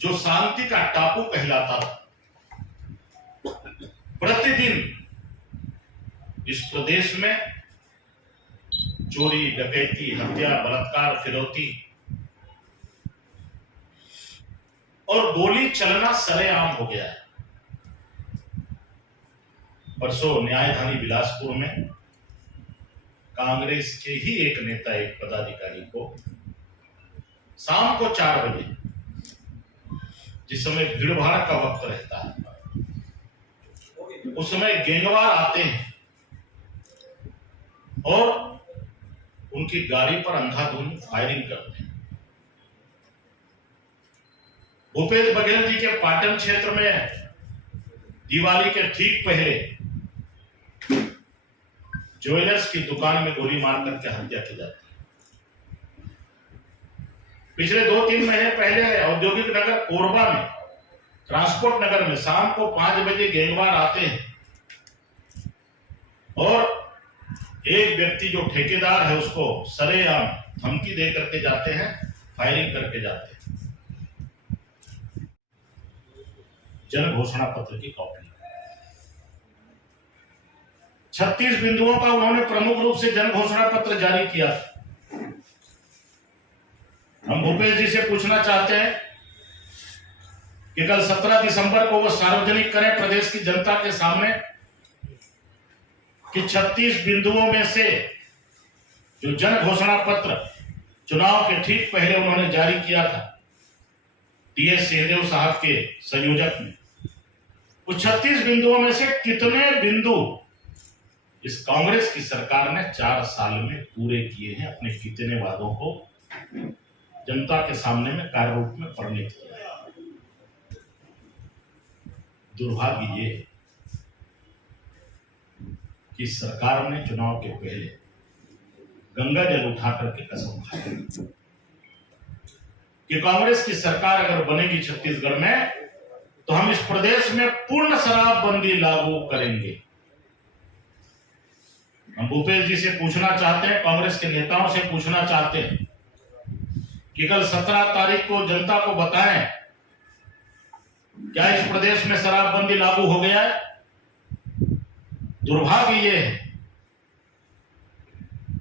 जो शांति का टापू कहलाता था, प्रतिदिन इस प्रदेश में चोरी, डकैती, हत्या, बलात्कार, फिरौती और गोली चलना सरेआम हो गया है। परसों न्यायधानी बिलासपुर में कांग्रेस के ही एक नेता, एक पदाधिकारी को शाम को 4 बजे, जिस समय भीड़ भाड़ का वक्त रहता है, उस समय गैंगवार आते हैं और उनकी गाड़ी पर अंधाधुंध फायरिंग करते हैं। भूपेश बघेल जी के पाटन क्षेत्र में दिवाली के ठीक पहले ज्वेलर्स की दुकान में गोली मार करके हत्या की जाती है। पिछले 2-3 महीने पहले औद्योगिक नगर कोरबा में, ट्रांसपोर्ट नगर में शाम को 5 बजे गैंगवार आते हैं और एक व्यक्ति जो ठेकेदार है उसको सरेआम धमकी दे करके जाते हैं, फायरिंग करके जाते हैं। जन घोषणा पत्र की कॉपी 36 बिंदुओं का उन्होंने प्रमुख रूप से जन घोषणा पत्र जारी किया। हम भूपेश जी से पूछना चाहते हैं कि कल 17 दिसंबर को वो सार्वजनिक करें प्रदेश की जनता के सामने कि 36 बिंदुओं में से जो जन घोषणा पत्र चुनाव के ठीक पहले उन्होंने जारी किया था, टीएस सिंहदेव साहब के संयोजक ने, उस 36 बिंदुओं में से कितने बिंदु इस कांग्रेस की सरकार ने 4 साल में पूरे किए हैं, अपने कितने वादों को जनता के सामने में कार्य रूप में परिणत किया है। दुर्भाग्य ये कि सरकार ने चुनाव के पहले गंगा जल उठा करके कसम खाई कि कांग्रेस की सरकार अगर बनेगी छत्तीसगढ़ में तो हम इस प्रदेश में पूर्ण शराबबंदी लागू करेंगे। हम भूपेश जी से पूछना चाहते हैं, कांग्रेस के नेताओं से पूछना चाहते हैं कि कल 17 तारीख को जनता को बताएं, क्या इस प्रदेश में शराबबंदी लागू हो गया है? दुर्भाग्य ये है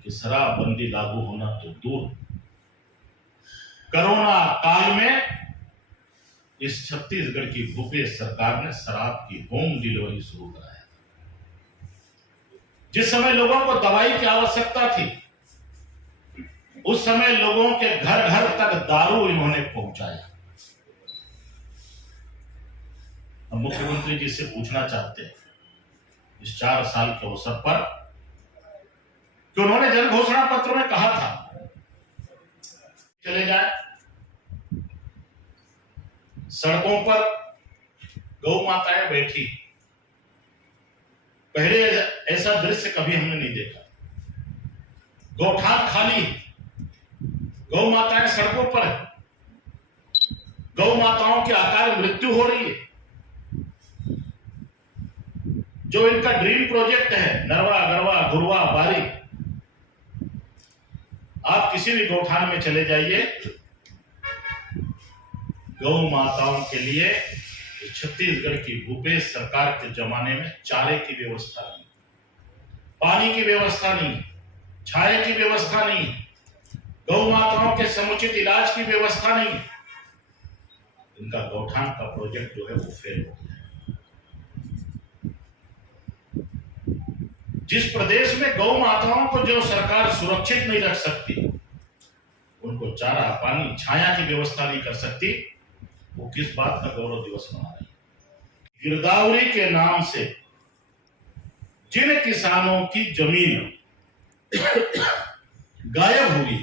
कि शराबबंदी लागू होना तो दूर, कोरोना काल में इस छत्तीसगढ़ की भूपेश सरकार ने शराब की होम डिलीवरी शुरू कराया। जिस समय लोगों को दवाई की आवश्यकता थी, उस समय लोगों के घर घर तक दारू इन्होंने पहुंचाया। हम मुख्यमंत्री जी से पूछना चाहते हैं इस 4 साल के अवसर पर कि उन्होंने जन घोषणा पत्र में कहा था चले जाए, सड़कों पर गौ माताएं बैठी, पहले ऐसा दृश्य कभी हमने नहीं देखा। गौठान खाली, गौ माताएं सड़कों पर, गौ माताओं की अकाल मृत्यु हो रही है। जो इनका ड्रीम प्रोजेक्ट है नरवा, गरवा, घुरवा, बारी, आप किसी भी गौठान में चले जाइए, गौ माताओं के लिए छत्तीसगढ़ की भूपेश सरकार के जमाने में चारे की व्यवस्था नहीं, पानी की व्यवस्था नहीं, छाया की व्यवस्था नहीं, गौ माताओं के समुचित इलाज की व्यवस्था नहीं। इनका गौठान का प्रोजेक्ट जो है वो फेल हो गया। जिस प्रदेश में गौ माताओं को जो सरकार सुरक्षित नहीं रख सकती, उनको चारा, पानी, छाया की व्यवस्था नहीं कर सकती, वो किस बात का गौरव दिवस मना रही है? गिरदावरी के नाम से जिन किसानों की जमीन गायब होगी,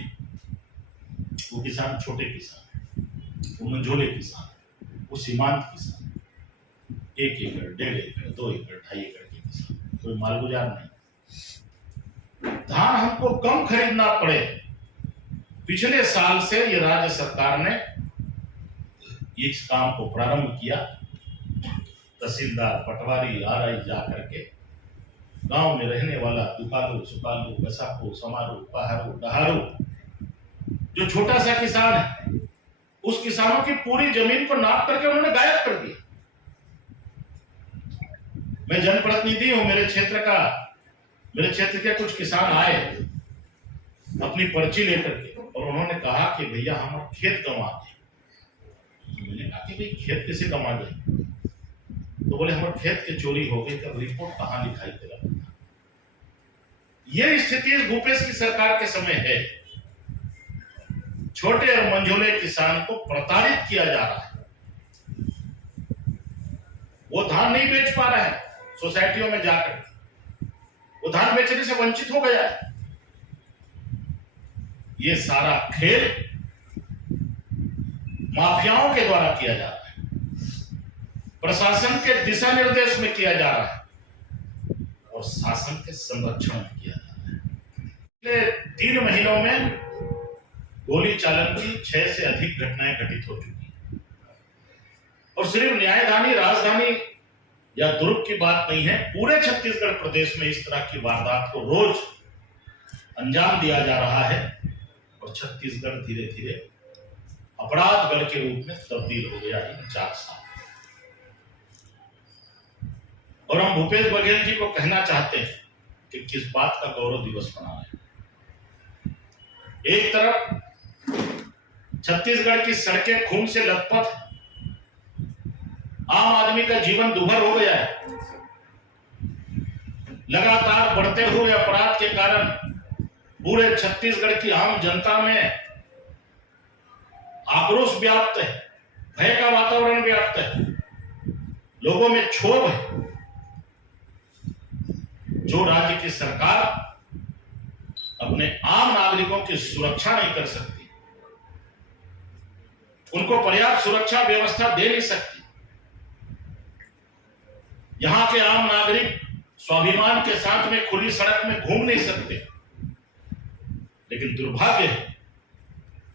वो किसान छोटे किसान, वो मंझोले किसान, वो सीमांत किसान, 1 एकड़, 1.5 एकड़, 2 एकड़, 2.5 एकड़ के किसान, कोई मालगुजार नहीं। धान हमको कम खरीदना पड़े, पिछले साल से ये राज्य सरकार ने इस काम को प्रारंभ किया। तहसीलदार, पटवारी, आरआई जा करके गांव में रहने वाला दुकालू, सुकालू, गसापू, समारू, पहारू, डहारू, जो छोटा सा किसान है, उस किसानों की पूरी जमीन को नाप करके उन्होंने गायब कर दिया। मैं जनप्रतिनिधि हूं, मेरे क्षेत्र के कुछ किसान आए अपनी पर्ची लेकर के और उन्होंने कहा कि भैया हम खेत गंवा दिए। मैंने कहा कि भाई खेत कैसे गंवा गए? तो बोले हमारे खेत के चोरी हो गई। तब रिपोर्ट कहां लिखाई तेरा? यह स्थिति इस भूपेश की सरकार के समय है। छोटे और मंझोले किसान को प्रताड़ित किया जा रहा है। वो धान नहीं बेच पा रहा है सोसाइटियों में जाकर, वो धान बेचने से वंचित हो गया है। ये सारा खेल माफियाओं के द्वारा किया जा रहा है, प्रशासन के दिशा निर्देश में किया जा रहा है और शासन के संरक्षण में किया जा रहा है। पिछले 3 महीनों में गोली चालन की 6 से अधिक घटनाएं घटित हो चुकी हैं। और सिर्फ न्यायदानी राजधानी या दुर्ग की बात नहीं है, पूरे छत्तीसगढ़ प्रदेश में इस तरह की वारदात को रोज अंजाम दिया जा रहा है और छत्तीसगढ़ धीरे धीरे अपराधगढ़ के रूप में तब्दील हो गया है 4 साल। और हम भूपेश बघेल जी को कहना चाहते हैं कि किस बात का गौरव दिवस मना रहे हैं। एक तरफ छत्तीसगढ़ की सड़कें खून से लथपथ, आम आदमी का जीवन दुभर हो गया है। लगातार बढ़ते हुए अपराध के कारण पूरे छत्तीसगढ़ की आम जनता में आक्रोश व्याप्त है, भय का वातावरण व्याप्त है, लोगों में क्षोभ है। जो राज्य की सरकार अपने आम नागरिकों की सुरक्षा नहीं कर सकती, उनको पर्याप्त सुरक्षा व्यवस्था दे नहीं सकती, यहां के आम नागरिक स्वाभिमान के साथ में खुली सड़क में घूम नहीं सकते। लेकिन दुर्भाग्य है,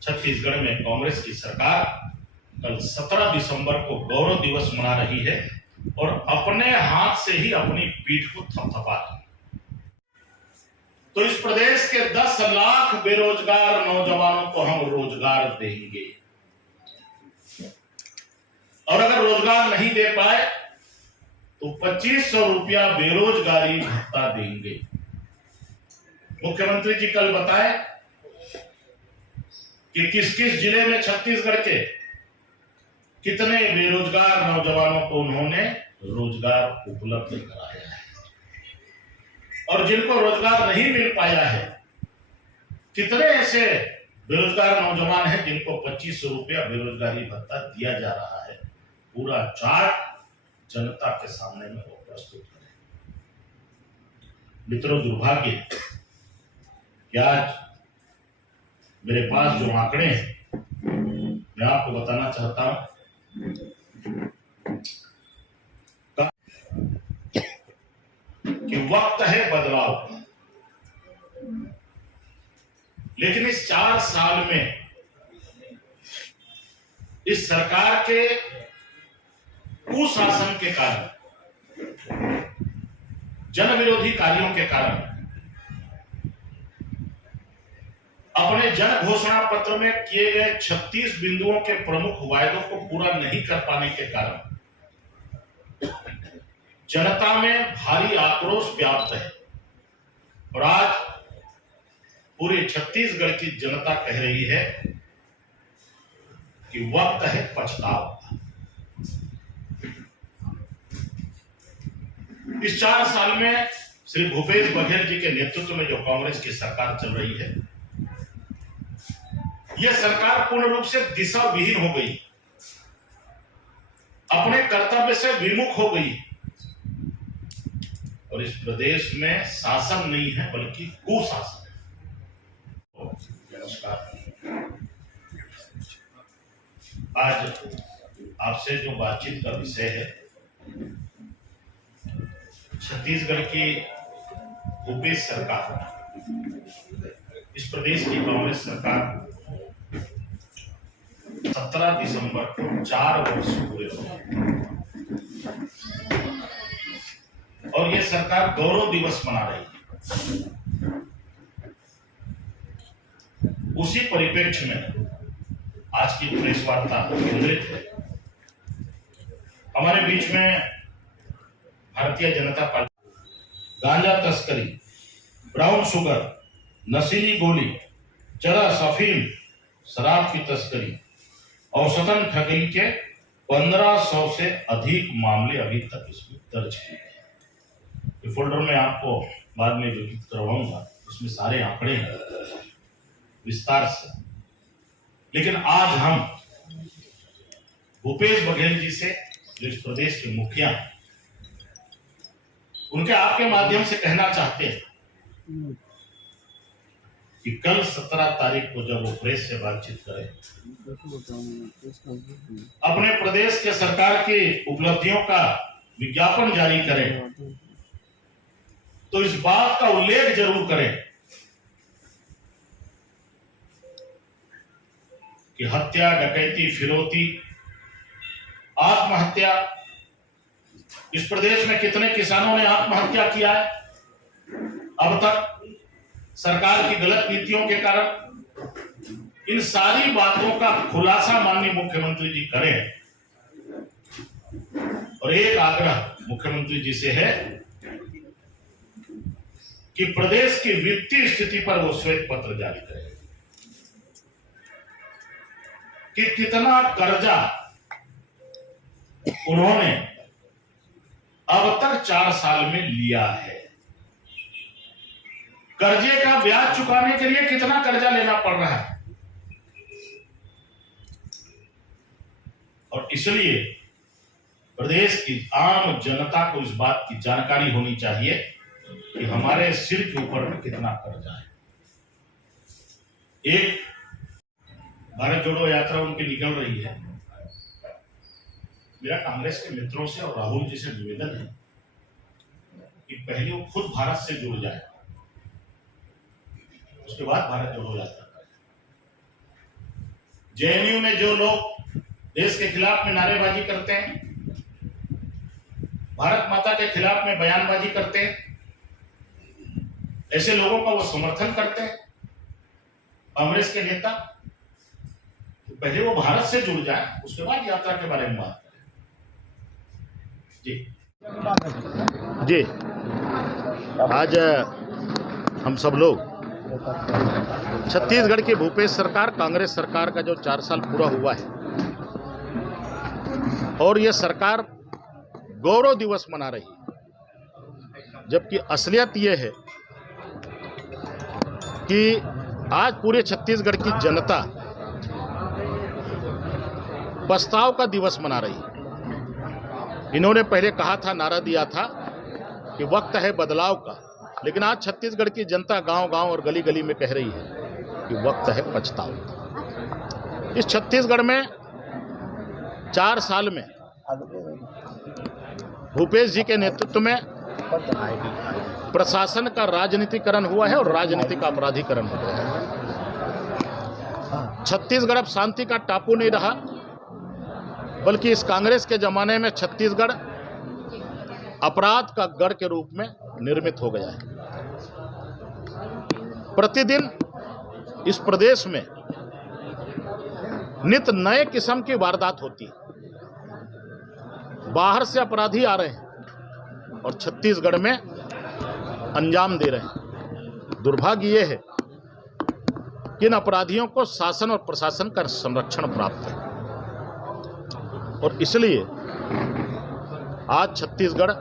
छत्तीसगढ़ में कांग्रेस की सरकार कल 17 दिसंबर को गौरव दिवस मना रही है और अपने हाथ से ही अपनी पीठ को थपथपा रही है। तो इस प्रदेश के 10 लाख बेरोजगार नौजवानों को हम रोजगार देंगे और अगर रोजगार नहीं दे पाए तो 2500 रुपया बेरोजगारी भत्ता देंगे। मुख्यमंत्री जी कल बताए कि किस किस जिले में छत्तीसगढ़ के कितने बेरोजगार नौजवानों को उन्होंने रोजगार उपलब्ध कराया है और जिनको रोजगार नहीं मिल पाया है, कितने ऐसे बेरोजगार नौजवान हैं जिनको 2500 रुपया बेरोजगारी भत्ता दिया जा रहा है। पूरा चार्ट जनता के सामने में वो प्रस्तुत करें। मित्रों, दुर्भाग्य कि आज मेरे पास जो आंकड़े हैं मैं आपको बताना चाहता हूं कि वक्त है बदलाव का, लेकिन इस 4 साल में इस सरकार के कुशासन के कारण, जन विरोधी कार्यों के कारण, अपने जन घोषणा पत्र में किए गए 36 बिंदुओं के प्रमुख वायदों को पूरा नहीं कर पाने के कारण जनता में भारी आक्रोश व्याप्त है और आज पूरे छत्तीसगढ़ की जनता कह रही है कि वक्त है पछताव का। इस 4 साल में श्री भूपेश बघेल जी के नेतृत्व में जो कांग्रेस की सरकार चल रही है, यह सरकार पूर्ण रूप से दिशा विहीन हो गई, अपने कर्तव्य से विमुख हो गई और इस प्रदेश में शासन नहीं है बल्कि कुशासन है। नमस्कार। आज आपसे जो बातचीत का विषय है, छत्तीसगढ़ की भूपेश सरकार, इस प्रदेश की कांग्रेस सरकार 17 दिसंबर को 4 वर्ष पूरे हो गए और यह सरकार गौरव दिवस मना रही है। उसी परिप्रेक्ष्य में आज की प्रेस वार्ता केंद्रित है। हमारे बीच में भारतीय जनता पार्टी गांजा तस्करी, ब्राउन शुगर, नशीली गोली, चरस, अफीम, शराब की तस्करी, औसतन ठगी के 1500 से अधिक मामले अभी तक इसमें दर्ज किए गए। ये फोल्डर में आपको बाद में वितरित करवाऊंगा, उसमें सारे आंकड़े हैं विस्तार से। लेकिन आज हम भूपेश बघेल जी से, जो इस प्रदेश के मुखिया हैं, उनके आपके माध्यम से कहना चाहते हैं कि कल 17 तारीख को जब वो प्रेस से बातचीत करें, अपने प्रदेश के सरकार की उपलब्धियों का विज्ञापन जारी करें, तो इस बात का उल्लेख जरूर करें कि हत्या, डकैती, फिरौती, आत्महत्या, इस प्रदेश में कितने किसानों ने आत्महत्या किया है अब तक सरकार की गलत नीतियों के कारण। इन सारी बातों का खुलासा माननीय मुख्यमंत्री जी करें। और एक आग्रह मुख्यमंत्री जी से है कि प्रदेश की वित्तीय स्थिति पर वो श्वेत पत्र जारी करें कि कितना कर्जा उन्होंने अब तक 4 साल में लिया है, कर्जे का ब्याज चुकाने के लिए कितना कर्जा लेना पड़ रहा है। और इसलिए प्रदेश की आम जनता को इस बात की जानकारी होनी चाहिए कि हमारे सिर के ऊपर में कितना कर्जा है। एक भारत जोड़ो यात्रा उनकी निकल रही है। मेरा कांग्रेस के मित्रों से और राहुल जी से निवेदन है कि पहले वो खुद भारत से जुड़ जाए, उसके बाद भारत जोड़ो यात्रा करें। जेएनयू में जो लोग देश के खिलाफ में नारेबाजी करते हैं, भारत माता के खिलाफ में बयानबाजी करते हैं, ऐसे लोगों का वो समर्थन करते हैं कांग्रेस के नेता, तो पहले वो भारत से जुड़ जाए, उसके बाद यात्रा के बारे में बात करें। जी आज हम सब लोग छत्तीसगढ़ की भूपेश सरकार, कांग्रेस सरकार का जो 4 साल पूरा हुआ है, और ये सरकार गौरव दिवस मना रही है, जबकि असलियत ये है कि आज पूरे छत्तीसगढ़ की जनता पछताव का दिवस मना रही है। इन्होंने पहले कहा था, नारा दिया था कि वक्त है बदलाव का, लेकिन आज छत्तीसगढ़ की जनता गांव-गांव और गली-गली में कह रही है कि वक्त है पछताव का। इस छत्तीसगढ़ में 4 साल में भूपेश जी के नेतृत्व में प्रशासन का राजनीतिकरण हुआ है और राजनीति का अपराधीकरण हो गया है। छत्तीसगढ़ अब शांति का टापू नहीं रहा, बल्कि इस कांग्रेस के जमाने में छत्तीसगढ़ अपराध का गढ़ के रूप में निर्मित हो गया है। प्रतिदिन इस प्रदेश में नित नए किस्म की वारदात होती है। बाहर से अपराधी आ रहे हैं और छत्तीसगढ़ में अंजाम दे रहे हैं। दुर्भाग्य ये है कि इन अपराधियों को शासन और प्रशासन का संरक्षण प्राप्त है, और इसलिए आज छत्तीसगढ़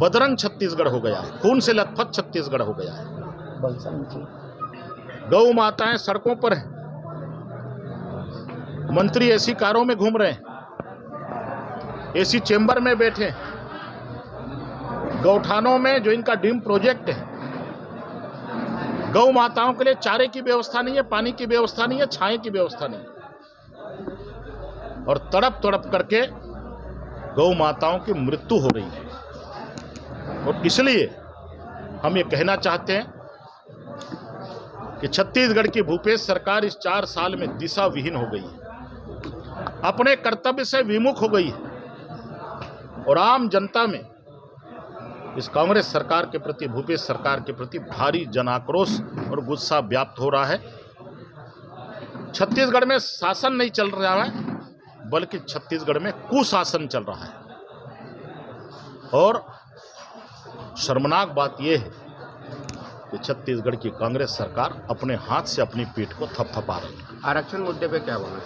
बदरंग छत्तीसगढ़ हो गया है, खून से लथपथ छत्तीसगढ़ हो गया है। गौ माताएं सड़कों पर हैं, मंत्री एसी कारों में घूम रहे हैं, एसी चेंबर में बैठे हैं, गौठानों में जो इनका डीम प्रोजेक्ट है, गौ माताओं के लिए चारे की व्यवस्था नहीं है, पानी की व्यवस्था नहीं है, छाए की व्यवस्था नहीं है, और तड़प तड़प करके गौ माताओं की मृत्यु हो रही है। और इसलिए हम ये कहना चाहते हैं कि छत्तीसगढ़ की भूपेश सरकार इस 4 साल में दिशा विहीन हो गई है, अपने कर्तव्य से विमुख हो गई है, और आम जनता में इस कांग्रेस सरकार के प्रति, भूपेश सरकार के प्रति भारी जनाक्रोश और गुस्सा व्याप्त हो रहा है। छत्तीसगढ़ में शासन नहीं चल रहा है, बल्कि छत्तीसगढ़ में कुशासन चल रहा है। और शर्मनाक बात यह है कि छत्तीसगढ़ की कांग्रेस सरकार अपने हाथ से अपनी पीठ को थपथपा रही है। आरक्षण मुद्दे पे क्या बोलना है?